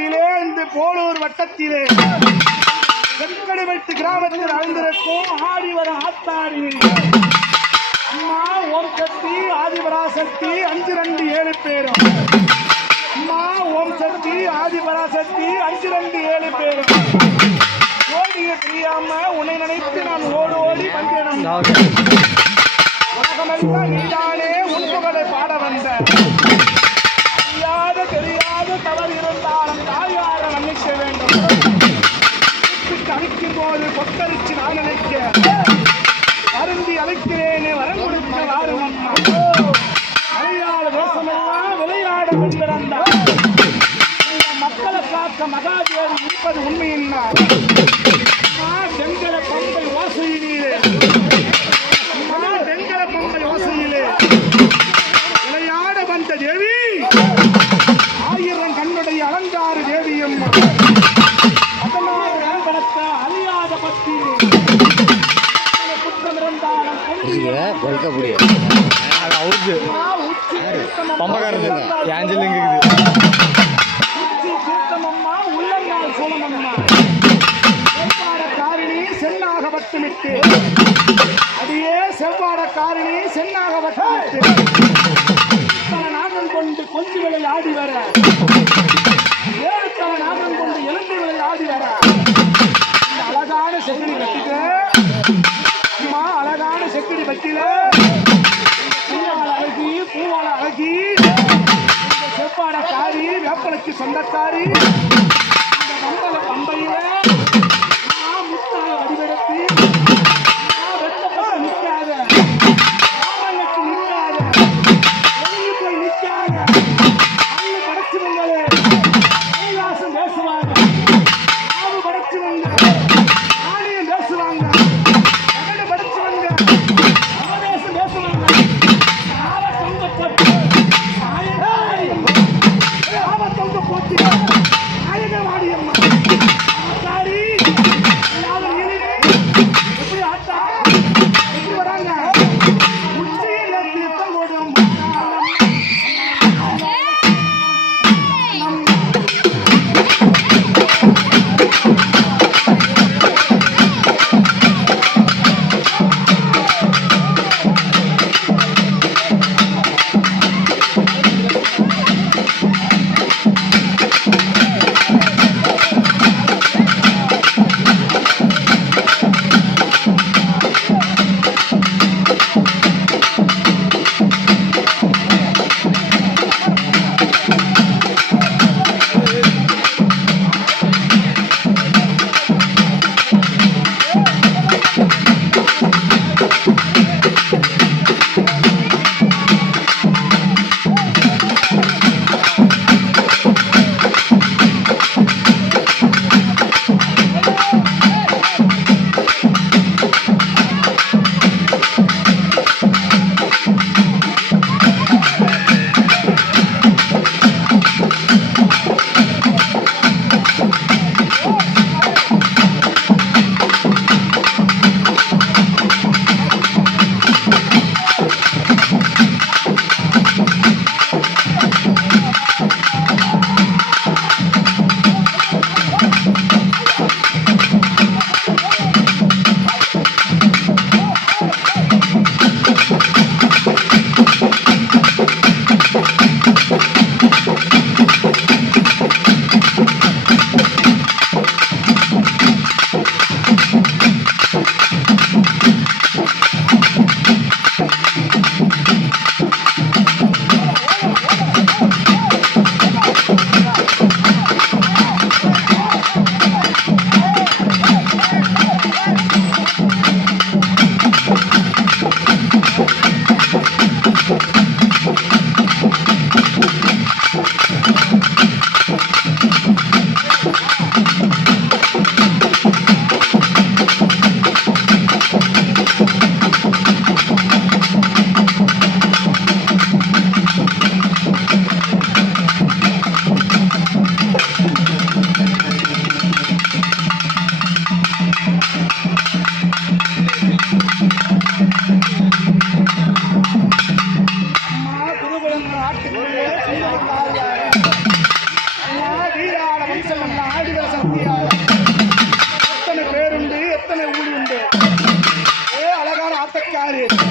மாவட்டத்திலே இந்த போலூர் வட்டத்திலே வெங்கடவெட்டு கிராமத்தில் அழிந்திருக்கும் ஆடி வர ஆத்தாடி அம்மா ஓம் சக்தி ஆதிபராசக்தி 5 2 7 பேரும். அம்மா ஓம் சக்தி ஆதிபராசக்தி 5 2 7 பேரும். ஓடிய தெரியாம உன்னை நினைத்து நான் ஓடி வந்தேன். உலகமெல்லாம் நீதானே உன் புகழை பாட வந்த. தெரியாத தவறு இருந்தாலும் தாயார மன்னிக்க வேண்டும். அழைக்கும் போது கொத்தரிச்சு நான் நினைக்க அருந்தி அழைக்கிறேனே வரம் கொடுக்க வாரும் அம்மா. மலையாள தேசமெல்லாம் விளையாட கொண்டிருந்தார். இந்த மக்களை காக்க மகாதேவி இருப்பது உண்மையின்னா செங்கல பம்பை ஓசையிலே செங்கல பம்பை ஓசையிலே விளையாட வந்த தேவி 1000 கண்ணுடைய அலங்கார தேவி அம்மா. அழியாத பக்தி குற்றம் இருந்தாலும் உள்ளங்கால் சோழமம்மா காரிணி சென்னாக வட்டமிட்டு அதையே செவ்வாட காரிணி சென்னாக வட்டமிட்டு நாகம் கொண்டு கொஞ்சு விலை ஆடி வர ஏழுத்தவ நாகம் கொண்டு எழுந்து விலை ஆடி வர அழகான செக்கடி கட்டிட்டு அம்மா அழகான செக்கடி கட்டில பூவால அழகி பூவால அழகி செவ்வாட காரி வேப்பலைக்கு சொந்தக்காரி இந்த மண்டல பம்பையில முத்தாக வடிவெடுத்து வெட்டப்பட்டு நிற்காத ஆமலுக்கு நிற்காத வெளியே போய் நிற்காத அள்ளு படைச்சுவங்களே கைலாசம் பேசுவாங்க ஆவு படைச்சுவங்க ஆலயம் பேசுவாங்க கடலை படைச்சுவங்க அவதேசம் பேசுவாங்க ஆவ தொங்க போட்டு ஆவ தொங்க போட்டு நாயகவாடியம்மா ஆச்சாரி எப்படி ஆட்டா எப்படி வராங்க உச்சியில தீர்த்தம் ஓடும் யாரு